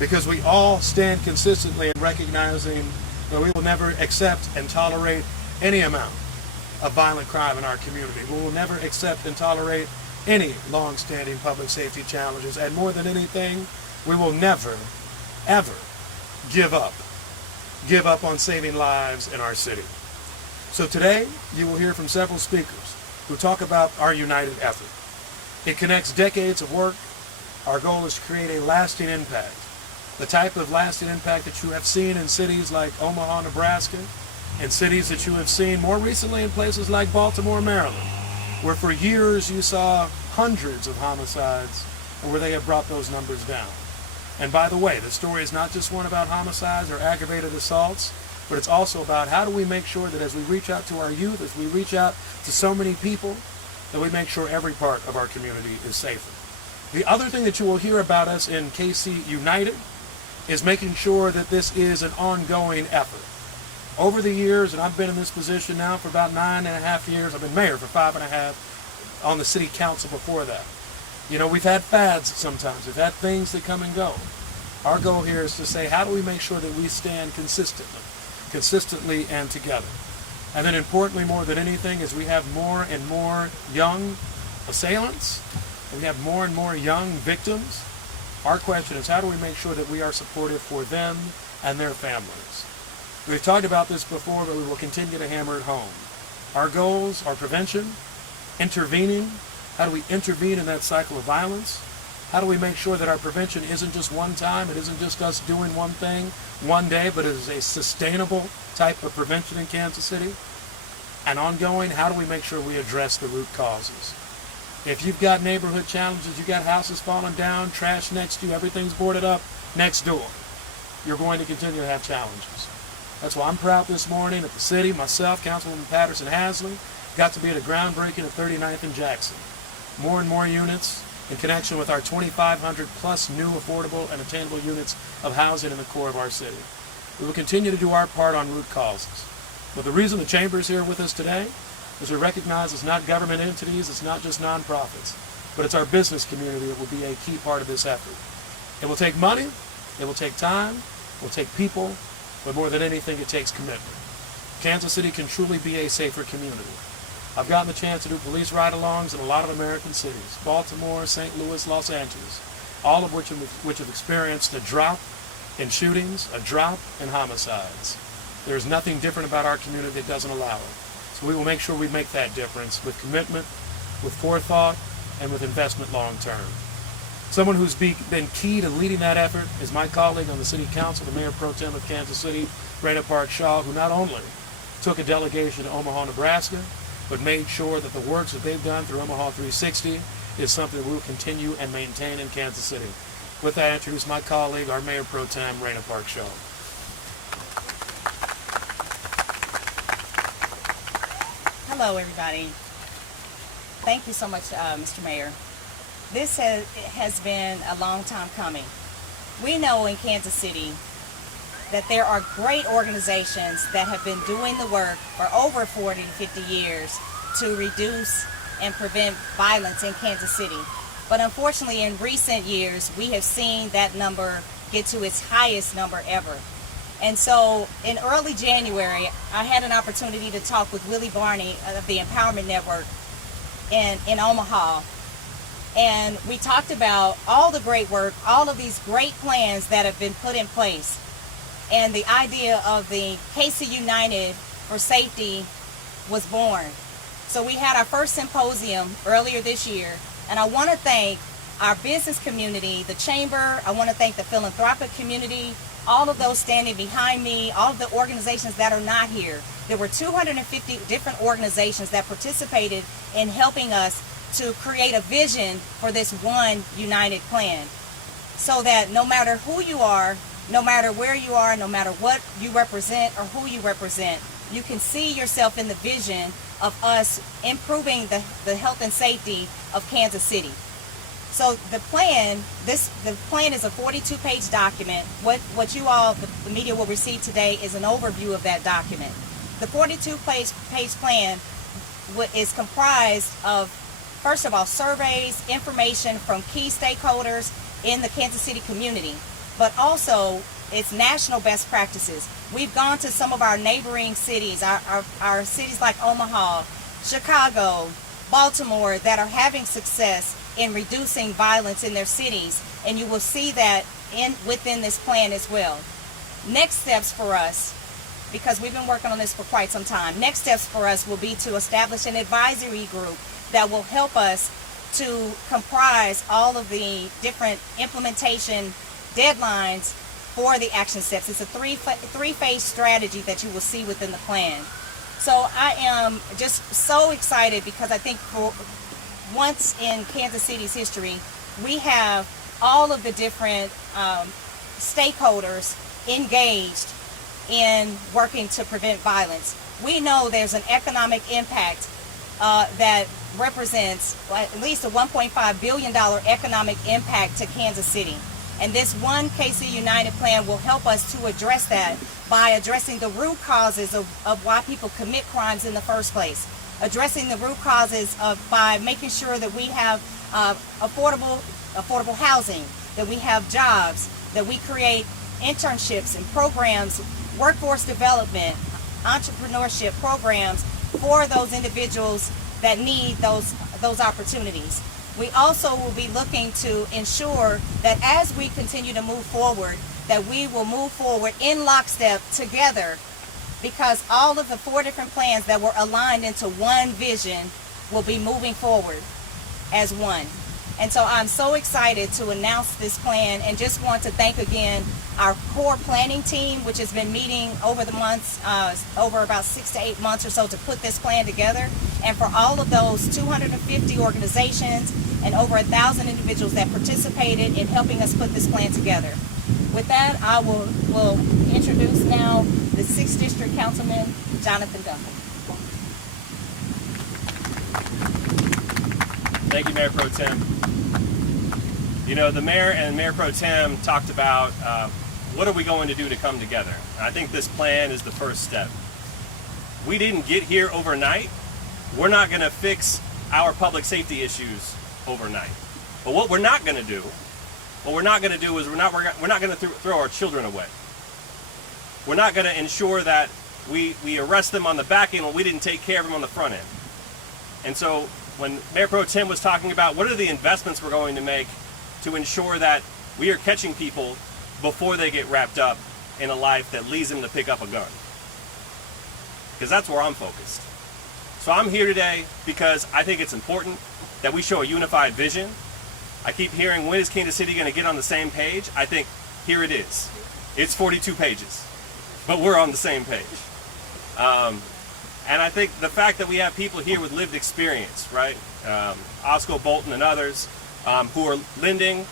because we all stand consistently in recognizing that we will never accept and tolerate any amount of violent crime in our community. We will never accept and tolerate any long-standing public safety challenges, and more than anything, we will never, ever give up on saving lives in our city. So today, you will hear from several speakers who talk about our united effort. It connects decades of work. Our goal is to create a lasting impact, the type of lasting impact that you have seen in cities like Omaha, Nebraska, and cities that you have seen more recently in places like Baltimore, Maryland, where for years you saw hundreds of homicides, and where they have brought those numbers down. And by the way, the story is not just one about homicides or aggravated assaults, but it's also about how do we make sure that as we reach out to our youth, as we reach out to so many people, that we make sure every part of our community is safer. The other thing that you will hear about us in KC United is making sure that this is an ongoing effort. Over the years, and I've been in this position now for about 9.5 years, I've been mayor for 5.5, on the city council before that. You know, we've had fads sometimes, we've had things that come and go. Our goal here is to say, how do we make sure that we stand consistently and together? And then importantly, more than anything, is we have more and more young assailants, and we have more and more young victims. Our question is, how do we make sure that we are supportive for them and their families? We've talked about this before, but we will continue to hammer it home. Our goals are prevention, intervening. How do we intervene in that cycle of violence? How do we make sure that our prevention isn't just one time, it isn't just us doing one thing one day, but it is a sustainable type of prevention in Kansas City? And ongoing, how do we make sure we address the root causes? If you've got neighborhood challenges, you've got houses falling down, trash next to you, everything's boarded up next door, you're going to continue to have challenges. That's why I'm proud this morning that the city, myself, Councilwoman Patterson Hasley, got to be at a groundbreaking of 39th and Jackson. More and more units in connection with our 2,500 plus new affordable and attainable units of housing in the core of our city. We will continue to do our part on root causes. But the reason the Chamber is here with us today is we recognize it's not government entities, it's not just nonprofits, but it's our business community that will be a key part of this effort. It will take money, it will take time, it will take people, but more than anything, it takes commitment. Kansas City can truly be a safer community. I've gotten the chance to do police ride-alongs in a lot of American cities, Baltimore, St. Louis, Los Angeles, all of which have experienced a drop in shootings, a drop in homicides. There's nothing different about our community that doesn't allow it. So we will make sure we make that difference with commitment, with forethought, and with investment long-term. Someone who's been key to leading that effort is my colleague on the City Council, the Mayor Pro Tem of Kansas City, Raina Park Shaw, who not only took a delegation to Omaha, Nebraska, but made sure that the works that they've done through Omaha 360 is something we will continue and maintain in Kansas City. With that, I introduce my colleague, our Mayor Pro Tem, Raina Park Shaw. Hello, everybody. Thank you so much, Mr. Mayor. This has been a long time coming. We know in Kansas City that there are great organizations that have been doing the work for over 40 to 50 years to reduce and prevent violence in Kansas City. But unfortunately, in recent years, we have seen that number get to its highest number ever. And so in early January, I had an opportunity to talk with Willie Barney of the Empowerment Network in Omaha. And we talked about all the great work, all of these great plans that have been put in place. And the idea of the KC United for Safety was born. So we had our first symposium earlier this year, and I want to thank our business community, the Chamber, I want to thank the philanthropic community, all of those standing behind me, all of the organizations that are not here. There were 250 different organizations that participated in helping us to create a vision for this one united plan, so that no matter who you are, no matter where you are, no matter what you represent or who you represent, you can see yourself in the vision of us improving the health and safety of Kansas City. So the plan is a 42-page document. What you all, the media, will receive today is an overview of that document. The 42-page plan is comprised of, first of all, surveys, information from key stakeholders in the Kansas City community. but also it's national best practices. We've gone to some of our neighboring cities, our cities like Omaha, Chicago, Baltimore, that are having success in reducing violence in their cities, and you will see that within this plan as well. Next steps for us, because we've been working on this for quite some time, next steps for us will be to establish an advisory group that will help us to comprise all of the different implementation deadlines for the action steps. It's a three-phase strategy that you will see within the plan. So I am just so excited because I think for once in Kansas City's history, we have all of the different stakeholders engaged in working to prevent violence. We know there's an economic impact that represents at least a $1.5 billion economic impact to Kansas City. And this one KC United plan will help us to address that by addressing the root causes of why people commit crimes in the first place. Addressing the root causes by making sure that we have affordable housing, that we have jobs, that we create internships and programs, workforce development, entrepreneurship programs for those individuals that need those opportunities. We also will be looking to ensure that as we continue to move forward, that we will move forward in lockstep together, because all of the 4 different plans that were aligned into one vision will be moving forward as one. And so I'm so excited to announce this plan, and just want to thank again our core planning team, which has been meeting over the months, over about 6 to 8 months or so, to put this plan together, and for all of those 250 organizations and over 1,000 individuals that participated in helping us put this plan together. With that, I will introduce now the 6th District Councilman, Jonathan Duncan. Thank you, Mayor Pro Tem. You know, the Mayor and Mayor Pro Tem talked about what are we going to do to come together. And I think this plan is the first step. We didn't get here overnight. We're not going to fix our public safety issues overnight. But what we're not going to do, is we're not going to throw our children away. We're not going to ensure that we arrest them on the back end when we didn't take care of them on the front end. And so when Mayor Pro Tem was talking about what are the investments we're going to make to ensure that we are catching people before they get wrapped up in a life that leads them to pick up a gun. Because that's where I'm focused. So I'm here today because I think it's important that we show a unified vision. I keep hearing, when is Kansas City going to get on the same page? I think here it is. It's 42 pages, but we're on the same page. And I think the fact that we have people here with lived experience, right? Osco Bolton and others who are lending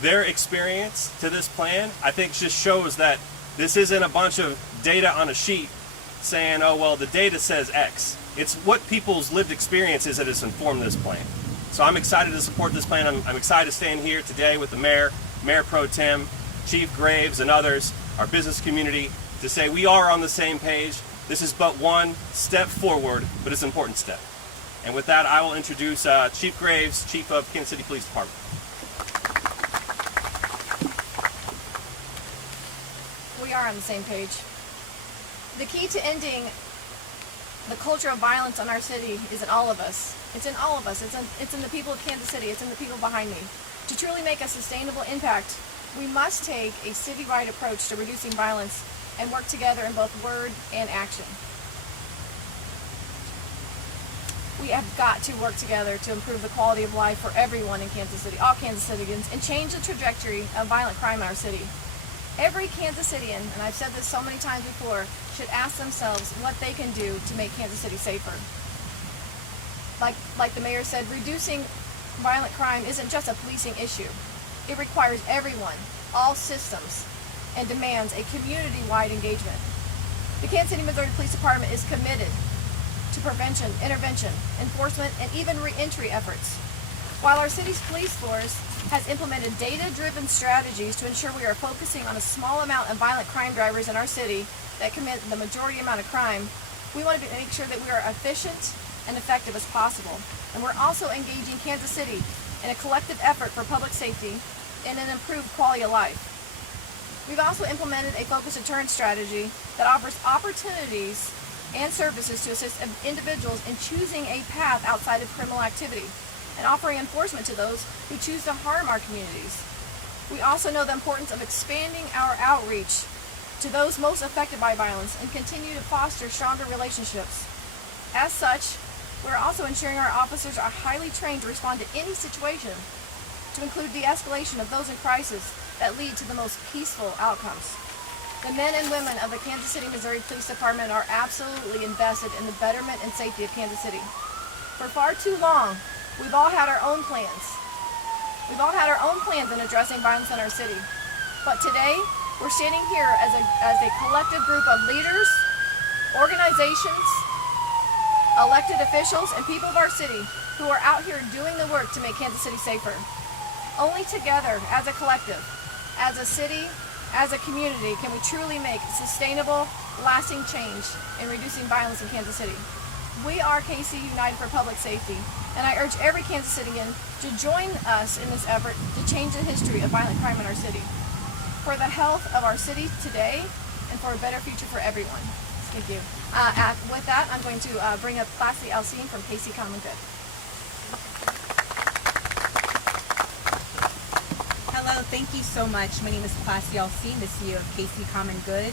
their experience to this plan, I think just shows that this isn't a bunch of data on a sheet saying, oh, well, the data says X. It's what people's lived experience is that has informed this plan. So I'm excited to support this plan. I'm excited to stand here today with the Mayor, Mayor Pro Tem, Chief Graves, and others, our business community, to say we are on the same page. This is but one step forward, but it's an important step. And with that, I will introduce Chief Graves, Chief of Kansas City Police Department. We are on the same page. The key to ending the culture of violence in our city is in all of us. It's in all of us. It's in the people of Kansas City. It's in the people behind me. To truly make a sustainable impact, we must take a citywide approach to reducing violence and work together in both word and action. We have got to work together to improve the quality of life for everyone in Kansas City, all Kansas Citians, and change the trajectory of violent crime in our city. Every Kansas Citian, and I've said this so many times before, should ask themselves what they can do to make Kansas City safer. Like the mayor said, reducing violent crime isn't just a policing issue. It requires everyone, all systems, and demands a community-wide engagement. The Kansas City, Missouri Police Department is committed to prevention, intervention, enforcement, and even re-entry efforts. While our city's police force has implemented data-driven strategies to ensure we are focusing on a small amount of violent crime drivers in our city that commit the majority amount of crime, we want to make sure that we are efficient and effective as possible. And we're also engaging Kansas City in a collective effort for public safety and an improved quality of life. We've also implemented a focused deterrence strategy that offers opportunities and services to assist individuals in choosing a path outside of criminal activity and offering enforcement to those who choose to harm our communities. We also know the importance of expanding our outreach to those most affected by violence and continue to foster stronger relationships. As such, we're also ensuring our officers are highly trained to respond to any situation, to include de-escalation of those in crisis that lead to the most peaceful outcomes. The men and women of the Kansas City, Missouri Police Department are absolutely invested in the betterment and safety of Kansas City. For far too long, we've all had our own plans. We've all had our own plans in addressing violence in our city. But today, we're standing here as a collective group of leaders, organizations, elected officials, and people of our city who are out here doing the work to make Kansas City safer. Only together, as a collective, as a city, as a community, can we truly make sustainable, lasting change in reducing violence in Kansas City. We are KC United for Public Safety, and I urge every Kansas Citian to join us in this effort to change the history of violent crime in our city, for the health of our city today and for a better future for everyone. Thank you. With that, I'm going to bring up Classy Alcine from KC Common Good. Hello, thank you so much. My name is Classy Alcine, the CEO of KC Common Good.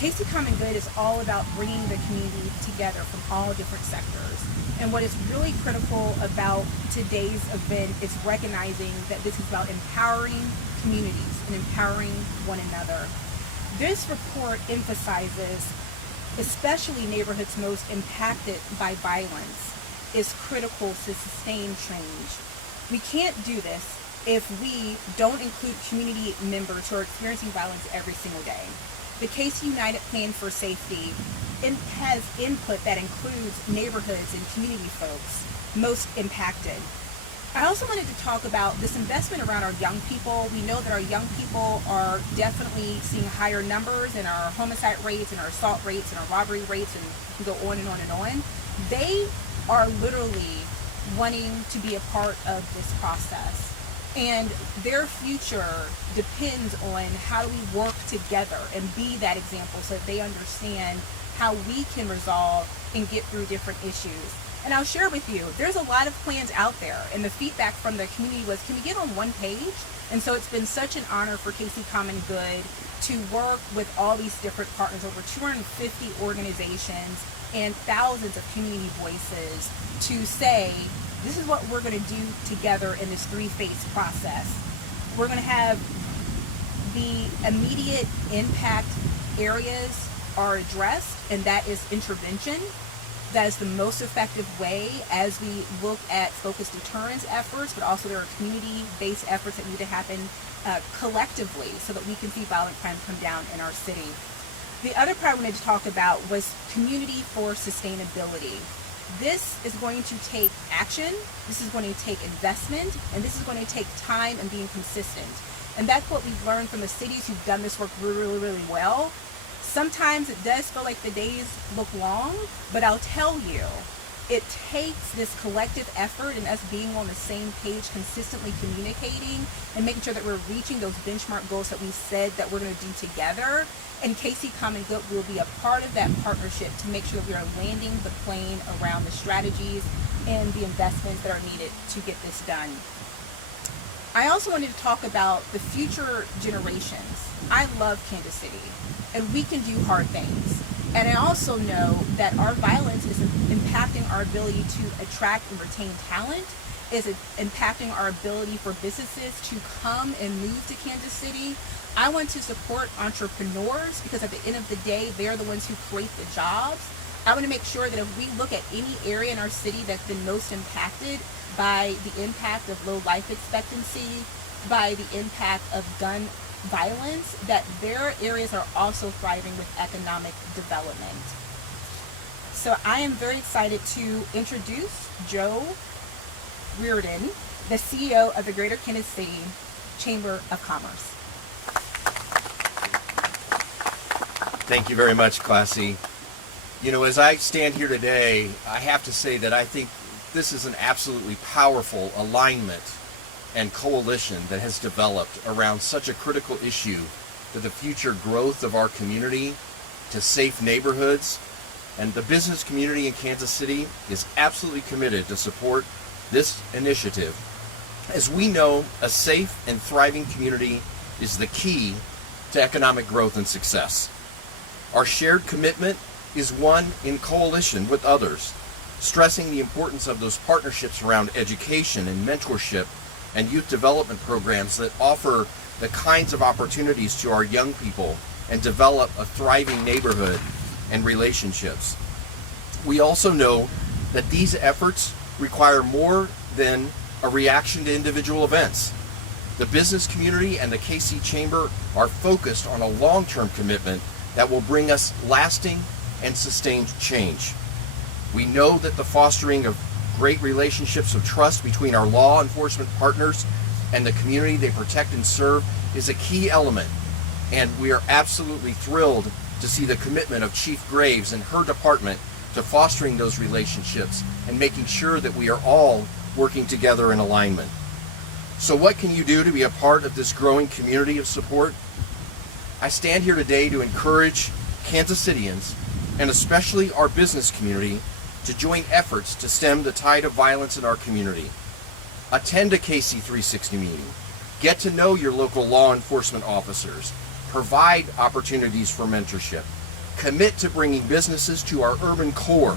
KC Common Good is all about bringing the community together from all different sectors. And what is really critical about today's event is recognizing that this is about empowering communities and empowering one another. This report emphasizes, especially neighborhoods most impacted by violence, is critical to sustain change. We can't do this if we don't include community members who are experiencing violence every single day. The KC United Plan for Safety has input that includes neighborhoods and community folks most impacted. I also wanted to talk about this investment around our young people. We know that our young people are definitely seeing higher numbers in our homicide rates and our assault rates and our robbery rates, and we can go on and on and on. They are literally wanting to be a part of this process. And their future depends on how do we work together and be that example so that they understand how we can resolve and get through different issues. And I'll share with you, there's a lot of plans out there, and the feedback from the community was, can we get on one page? And so it's been such an honor for KC Common Good to work with all these different partners, over 250 organizations and thousands of community voices, to say, this is what we're going to do together in this three-phase process. We're going to have the immediate impact areas are addressed, and that is intervention. That is the most effective way as we look at focused deterrence efforts, but also there are community-based efforts that need to happen collectively so that we can see violent crime come down in our city. The other part I wanted to talk about was community for sustainability. This is going to take action, this is going to take investment, and this is going to take time and being consistent. And that's what we've learned from the cities who've done this work really, really well. Sometimes it does feel like the days look long, but I'll tell you, it takes this collective effort and us being on the same page, consistently communicating and making sure that we're reaching those benchmark goals that we said that we're going to do together. And KC Common Good will be a part of that partnership to make sure that we are landing the plane around the strategies and the investments that are needed to get this done. I also wanted to talk about the future generations. I love Kansas City, and we can do hard things. And I also know that our violence is impacting our ability to attract and retain talent, is impacting our ability for businesses to come and move to Kansas City. I want to support entrepreneurs because at the end of the day, they're the ones who create the jobs. I want to make sure that if we look at any area in our city that's been most impacted by the impact of low life expectancy, by the impact of gun violence, that their areas are also thriving with economic development. So I am very excited to introduce Joe Reardon, the CEO of the Greater Kansas City Chamber of Commerce. Thank you very much, Classy. You know, as I stand here today, I have to say that I think this is an absolutely powerful alignment and coalition that has developed around such a critical issue to the future growth of our community, to safe neighborhoods, and the business community in Kansas City is absolutely committed to support this initiative, as we know a safe and thriving community is the key to economic growth and success. Our shared commitment is one in coalition with others, stressing the importance of those partnerships around education and mentorship and youth development programs that offer the kinds of opportunities to our young people and develop a thriving neighborhood and relationships. We also know that these efforts require more than a reaction to individual events. The business community and the KC Chamber are focused on a long-term commitment that will bring us lasting and sustained change. We know that the fostering of great relationships of trust between our law enforcement partners and the community they protect and serve is a key element, and we are absolutely thrilled to see the commitment of Chief Graves and her department to fostering those relationships and making sure that we are all working together in alignment. So what can you do to be a part of this growing community of support? I stand here today to encourage Kansas Cityans, and especially our business community, to join efforts to stem the tide of violence in our community. Attend a KC 360 meeting. Get to know your local law enforcement officers. Provide opportunities for mentorship. Commit to bringing businesses to our urban core.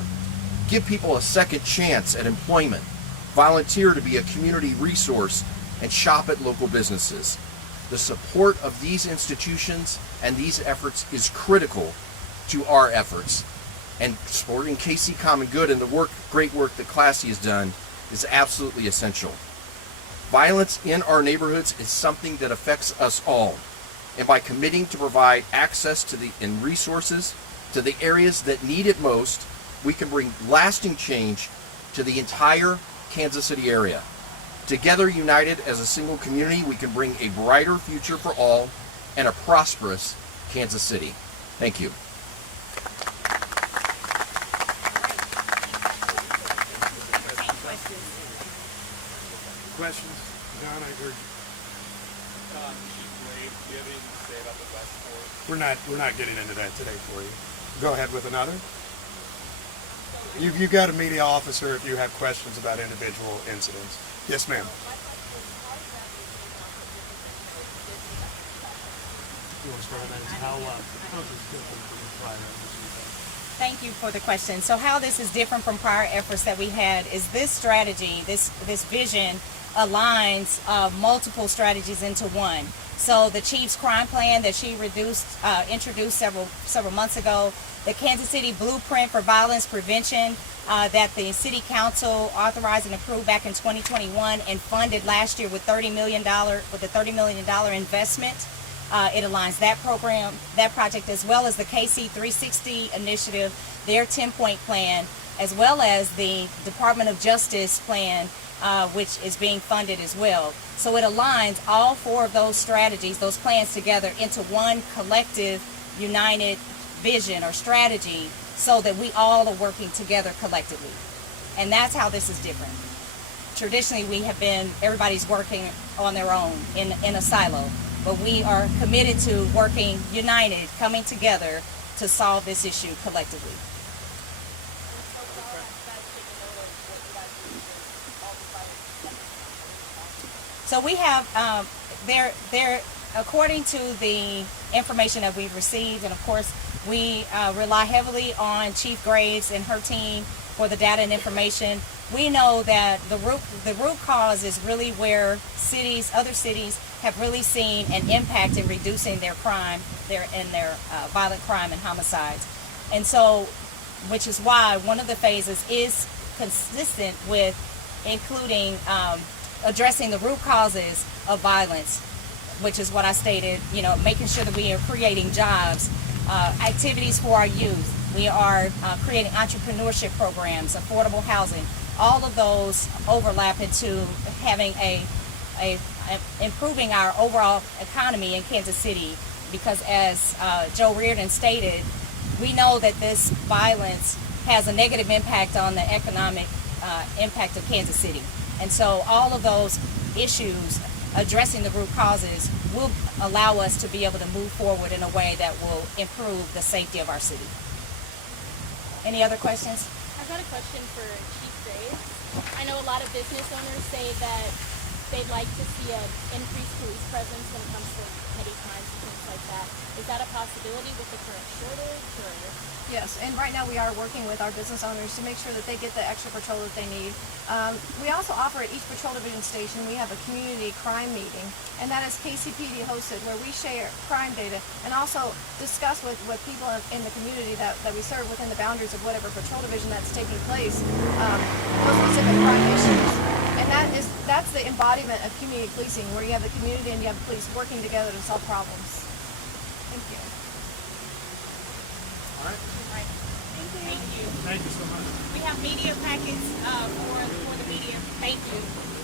Give people a second chance at employment. Volunteer to be a community resource and shop at local businesses. The support of these institutions and these efforts is critical to our efforts. And supporting KC Common Good and the great work that Classy has done is absolutely essential. Violence in our neighborhoods is something that affects us all. And by committing to provide access to and resources to the areas that need it most, we can bring lasting change to the entire Kansas City area. Together, united as a single community, we can bring a brighter future for all and a prosperous Kansas City. Thank you. Questions? John, I heard. Chief Graves, do you have anything to say about the bus tour? We're not getting into that today for you. Go ahead with another. You've got a media officer if you have questions about individual incidents. Yes, ma'am. Thank you for the question. So how this is different from prior efforts that we had is this strategy, this vision aligns multiple strategies into one. So the Chief's crime plan that she introduced several months ago, the Kansas City Blueprint for Violence Prevention that the City Council authorized and approved back in 2021 and funded last year with $30 million investment. It aligns that program, that project, as well as the KC 360 initiative, their 10-point plan, as well as the Department of Justice plan, which is being funded as well. So it aligns all four of those strategies, those plans together into one collective, united vision or strategy so that we all are working together collectively. And that's how this is different. Traditionally, everybody's working on their own in a silo. But we are committed to working united, coming together to solve this issue collectively. So we have, according to the information that we've received, and of course we rely heavily on Chief Graves and her team for the data and information. We know that the root cause is really where other cities have really seen an impact in reducing their crime, their violent crime and homicides. And so, which is why one of the phases is consistent with including addressing the root causes of violence, which is what I stated, making sure that we are creating jobs, activities for our youth. We are creating entrepreneurship programs, affordable housing. All of those overlap into having improving our overall economy in Kansas City, because as Joe Reardon stated, we know that this violence has a negative impact on the economic impact of Kansas City. And so all of those issues addressing the root causes will allow us to be able to move forward in a way that will improve the safety of our city. Any other questions? I've got a question for Chief Graves. I know a lot of business owners say that they'd like to see an increased police presence when it comes to petty crimes and things like that. Is that a possibility with the current shortage, or? Yes, and right now we are working with our business owners to make sure that they get the extra patrol that they need. We also offer at each patrol division station, we have a community crime meeting, and that is KCPD hosted, where we share crime data and also discuss with people in the community that we serve within the boundaries of whatever patrol division that's taking place, those specific crime issues. And that's the embodiment of community policing, where you have the community and you have the police working together to solve problems. Thank you. All right. Thank you. Thank you so much. We have media packets for the media. Thank you.